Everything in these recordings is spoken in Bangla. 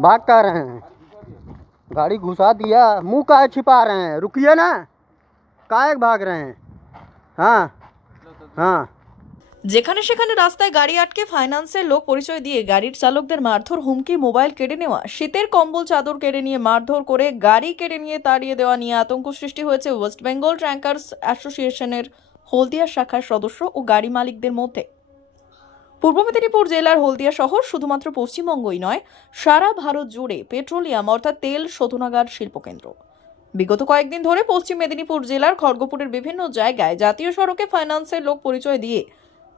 भाग का रहे हैं गाड़ी घुसा दिया मुंह काहे छिपा रहे हैं रुकिए ना काहे भाग रहे हैं हाँ हाँ যেখানে সেখানে রাস্তায় গাড়ি আটকে ফাইন্যান্সের লোক পরিচয় দিয়ে গাড়ির চালকদের মারধর হুমকি মোবাইল কেড়ে নেওয়া শীতের কম্বল চাদর কেড়ে নিয়ে মারধর করে গাড়ি কেড়ে নিয়ে তাড়িয়ে দেওয়া নিয়ে আতঙ্ক সৃষ্টি হয়েছে ওয়েস্ট বেঙ্গল ট্র্যাঙ্কার্স অ্যাসোসিয়েশনের হলদিয়া শাখার সদস্য ও গাড়ি মালিকদের মধ্যে পূর্ব মেদিনীপুর জেলার হলদিয়া শহর শুধুমাত্র পশ্চিমবঙ্গই নয়, সারা ভারত জুড়ে পেট্রোলিয়াম অর্থাৎ তেল শোধনাগার শিল্পকেন্দ্র। বিগত কয়েকদিন ধরে পশ্চিম মেদিনীপুর জেলার খড়গপুরের বিভিন্ন জায়গায় জাতীয় সড়কে ফাইন্যান্সের লোক পরিচয় দিয়ে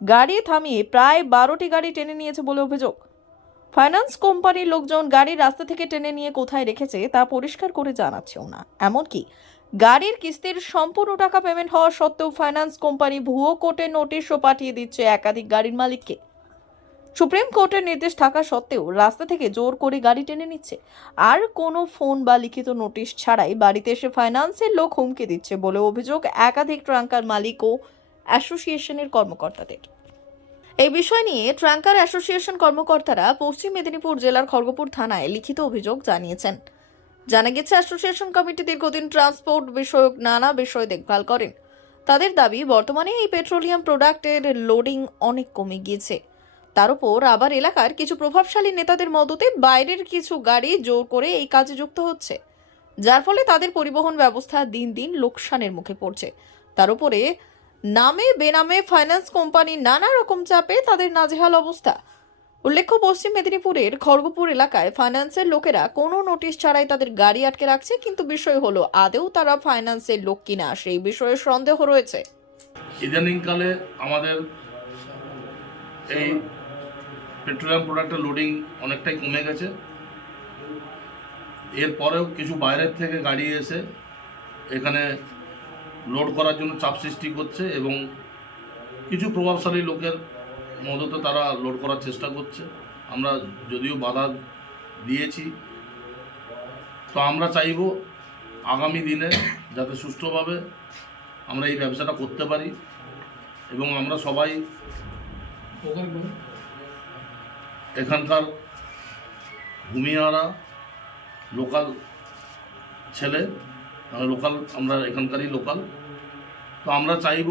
গাড়ি থামিয়ে প্রায় বারোটি গাড়ি টেনে নিয়েছে বলে অভিযোগ। ফাইন্যান্স কোম্পানির লোকজন গাড়ি রাস্তা থেকে টেনে নিয়ে কোথায় রেখেছে তা পরিষ্কার করে জানাচ্ছেও না। এমনকি গাড়ির কিস্তির সম্পূর্ণ টাকা পেমেন্ট হওয়া সত্ত্বেও ফাইন্যান্স কোম্পানি ভুয়ো কোর্টে নোটিশও পাঠিয়ে দিচ্ছে একাধিক গাড়ির মালিককে। সুপ্রিম কোর্টের নির্দেশ থাকা সত্ত্বেও রাস্তা থেকে জোর করে গাড়ি টেনে নিচ্ছে। আর কোনো ফোন বা লিখিত নোটিশ ছাড়াই বাড়িতে এসে ফাইন্যান্সের লোক হুমকি দিচ্ছে বলে অভিযোগ একাধিক ট্রাঙ্কার মালিক ও অ্যাসোসিয়েশনের কর্মকর্তাদের। এই বিষয় নিয়ে ট্রাঙ্কার অ্যাসোসিয়েশন কর্মকর্তারা পশ্চিম মেদিনীপুর জেলার খড়গপুর থানায় লিখিত অভিযোগ জানিয়েছেন। জানা গেছে, অ্যাসোসিয়েশন কমিটি দীর্ঘদিন ট্রান্সপোর্ট বিষয়ক নানা বিষয় দেখভাল করেন। তাদের দাবি, বর্তমানে এই পেট্রোলিয়াম প্রোডাক্টের লোডিং অনেক কমে গিয়েছে। তার উপর আবার এলাকার কিছু প্রভাবশালী নেতাদের মদতে বাইরের কিছু গাড়ি জোর করে এই কাজে যুক্ত হচ্ছে। যার ফলে তাদের পরিবহন ব্যবস্থা দিন দিন লোকসানের মুখে পড়ছে। তার উপরে নামে বেনামে ফাইন্যান্স কোম্পানি নানা রকম চাপে তাদের নাজেহাল অবস্থা। উল্লেখ্য, পশ্চিম মেদিনীপুরের খড়গপুর এলাকায় ফাইন্যান্সের লোকেরা কোনো নোটিশ ছাড়াই তাদের গাড়ি আটকে রাখছে, কিন্তু বিষয় হলো আদেও তারা ফাইন্যান্সের লোক কিনা সেই বিষয়ে সন্দেহ রয়েছে। ইদানিংকালে আমাদের এই পেট্রোলিয়াম প্রোডাক্টের লোডিং অনেকটাই কমে গেছে। এরপরেও কিছু বাইরের থেকে গাড়ি এসে এখানে লোড করার জন্য চাপ সৃষ্টি করছে এবং কিছু প্রভাবশালী লোকের মদতে তারা লোড করার চেষ্টা করছে। আমরা যদিও বাধা দিয়েছি। তো আমরা চাইব আগামী দিনে যাতে সুষ্ঠুভাবে আমরা এই ব্যবসাটা করতে পারি এবং আমরা সবাই এখানকার ভূমিহারা লোকাল ছেলে লোকাল আমরা এখানকারই লোকাল তো আমরা চাইব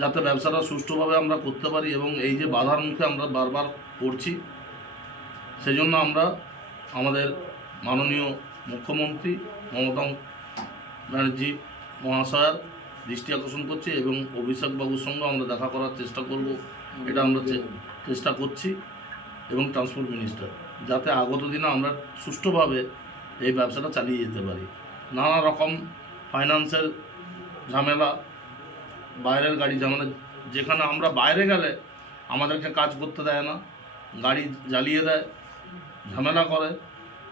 যাতে ব্যবসাটা সুষ্ঠুভাবে আমরা করতে পারি এবং এই যে বাধার মুখে আমরা বারবার পড়ছি, সেজন্য আমরা আমাদের মাননীয় মুখ্যমন্ত্রী মমতা ব্যানার্জি মহাশয়ের দৃষ্টি আকর্ষণ করছি এবং অভিষেকবাবুর সঙ্গে আমরা দেখা করার চেষ্টা করব। এটা আমরা চেষ্টা করছি এবং ট্রান্সপোর্ট মিনিস্টার, যাতে আগত দিনে আমরা সুষ্ঠুভাবে এই ব্যবসাটা চালিয়ে যেতে পারি। নানা রকম ফাইন্যান্সের ঝামেলা, বাইরের গাড়ি ঝামেলা, যেখানে আমরা বাইরে গেলে আমাদেরকে কাজ করতে দেয় না, গাড়ি জ্বালিয়ে দেয়, ঝামেলা করে,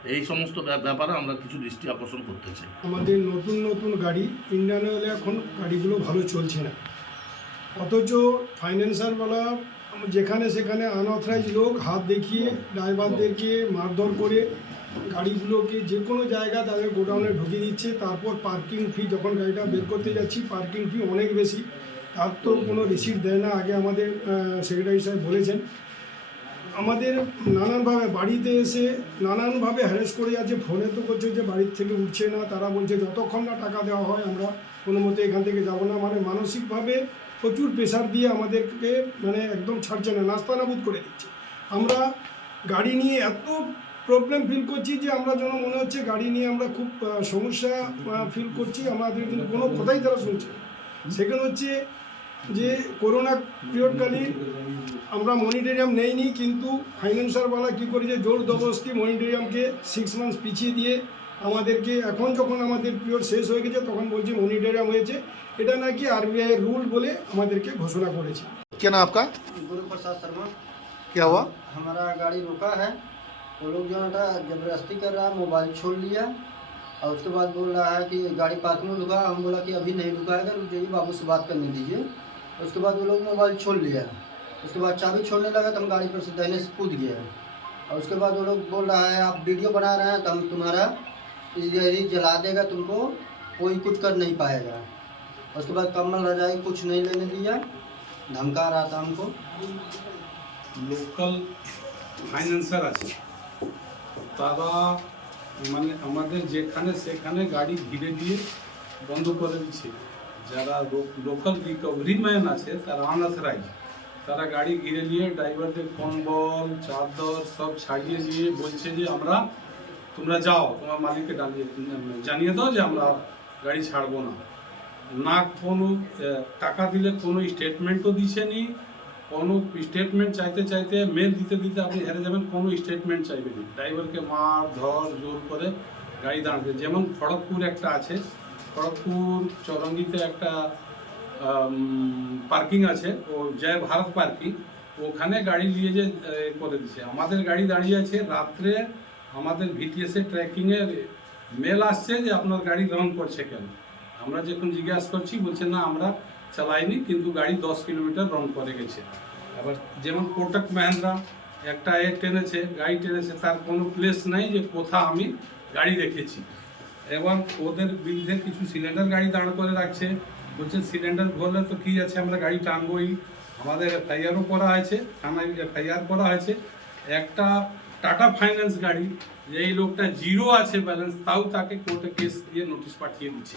এই সমস্ত ব্যাপ- ব্যাপারে আমরা কিছু দৃষ্টি আকর্ষণ করতে চাই। আমাদের নতুন নতুন গাড়ি, ইন্ডিয়ান এখন গাড়িগুলো ভালো চলছে না। অথচ ফাইন্যান্সারওয়ালা যেখানে সেখানে আনঅথরাইজ লোক হাত দেখিয়ে ড্রাইভারদেরকে মারধর করে গাড়িগুলোকে যে কোনো জায়গা তাদের গোডাউনে ঢুকিয়ে দিচ্ছে। তারপর পার্কিং ফি, যখন গাড়িটা বের করতে যাচ্ছি, পার্কিং ফি অনেক বেশি। তার তো কোনো রিসিপ্ট দেয় না, আগে আমাদের সেক্রেটারি সাহেব বলেছেন। আমাদের নানানভাবে বাড়িতে এসে নানানভাবে হ্যারেস করে যাচ্ছে, ফোনে তো করছে যে বাড়ির থেকে উঠছে না, তারা বলছে যতক্ষণ না টাকা দেওয়া হয় আমরা কোনো মতে এখান থেকে যাব না। মানে মানসিকভাবে প্রচুর প্রেশার দিয়ে আমাদেরকে মানে একদম ছাড়ছে না, নাস্তানাবুদ করে দিচ্ছে। আমরা গাড়ি নিয়ে এত প্রবলেম ফিল করছি যে আমরা যেন মনে হচ্ছে গাড়ি নিয়ে আমরা খুব সমস্যা ফিল করছি, আমাদের কিন্তু কোনো কথাই তারা শুনছে সেখানে হচ্ছে যে করোনা পিরিয়ডকালীন আমরা মনিটেরিয়াম নেইনি, কিন্তু ফাইন্যান্সারওয়ালা কী করেছে জোর জবরদস্তি মনিটেরিয়ামকে সিক্স মান্থস পিছিয়ে দিয়ে আমাদেরকে, এখন যখন আমাদের পিরিয়ড শেষ হয়ে গেছে, তখন বলছি মনিটেরিয়াম হয়েছে। এটা নাকি আরবিআই রুল বলে আমাদেরকে ঘোষণা করেছে क्या नाम आपका गुरु प्रसाद शर्मा क्या हुआ हमारा गाड़ी रुका है वो लोग जो है ना जबरदस्ती कर रहा है मोबाइल छोड़ लिया और उसके बाद बोल रहा है कि गाड़ी पार्किंग में रुका हम बोला कि अभी नहीं रुकाएगा रुक जाइए बाबू से बात करने दीजिए उसके बाद वो लोग मोबाइल छोड़ लिया उसके बाद चाबी छोड़ने लगा तो हम गाड़ी पर से दहने से कूद गया और उसके बाद वो लोग बोल रहा है आप वीडियो बना रहे हैं तो हम तुम्हारा यही जला देगा तुमको कोई कुछ कर नहीं पाएगा उसके बाद कम्बल रजाई कुछ नहीं लेने दिया धमका रहा था हमको লোকাল ফাইন্যান্সার আছে তারা মানে আমাদের যেখানে সেখানে গাড়ি ঘিরে দিয়ে বন্ধ করে দিচ্ছে যারা লোকাল রিকভারি ম্যান আছে তারা আনঅথরাইজ তারা গাড়ি ঘিরে নিয়ে ড্রাইভারদের কম্বল চাদর সব ছাড়িয়ে দিয়ে বলছে যে আমরা তোমরা যাও তোমার মালিককে জানিয়ে জানিয়ে দাও যে আমরা গাড়ি ছাড়বো না না কোনো টাকা দিলে কোনো স্টেটমেন্টও দিছেনি, কোনো স্টেটমেন্ট চাইতে চাইতে মেল দিতে দিতে আপনি হেরে যাবেন, কোনো স্টেটমেন্ট চাইবেন ড্রাইভারকে মার, ধর, জোর করে গাড়ি দাঁড়াবে যেমন খড়গপুর একটা আছে, খড়গপুর চরঙ্গিতে একটা পার্কিং আছে, ও জয় ভারত পার্কিং ওখানে গাড়ি নিয়ে যে করে দিছে। আমাদের গাড়ি দাঁড়িয়ে আছে, রাত্রে আমাদের ভিটিএসএ ট্র্যাকিংয়ে মেল আসছে যে আপনার গাড়ি রান করছে কেন। আমরা যখন জিজ্ঞাসা করছি, বলছে, না, আমরা চালাইনি, কিন্তু গাড়ি দশ কিলোমিটার রান করে গেছে। আবার যেমন কোটাক মাহেন্দ্রা, একটা এ টেনেছে, গাড়ি টেনেছে, তার কোনো প্লেস নাই যে কোথা আমি গাড়ি রেখেছি এবং ওদের বিরুদ্ধে কিছু সিলিন্ডার গাড়ি দাঁড় করে রাখছে। বলছে সিলিন্ডার ভরলে তো কী আছে? আমরা গাড়ি টানবই আমাদের এফআইআরও করা হয়েছে, থানায় এফআইআর করা হয়েছে। একটা টাটা ফাইন্যান্স গাড়ি যে এই লোকটা জিরো আছে ব্যালেন্স তাও তাকে কোর্টে কেস দিয়ে নোটিশ পাঠিয়ে দিচ্ছে।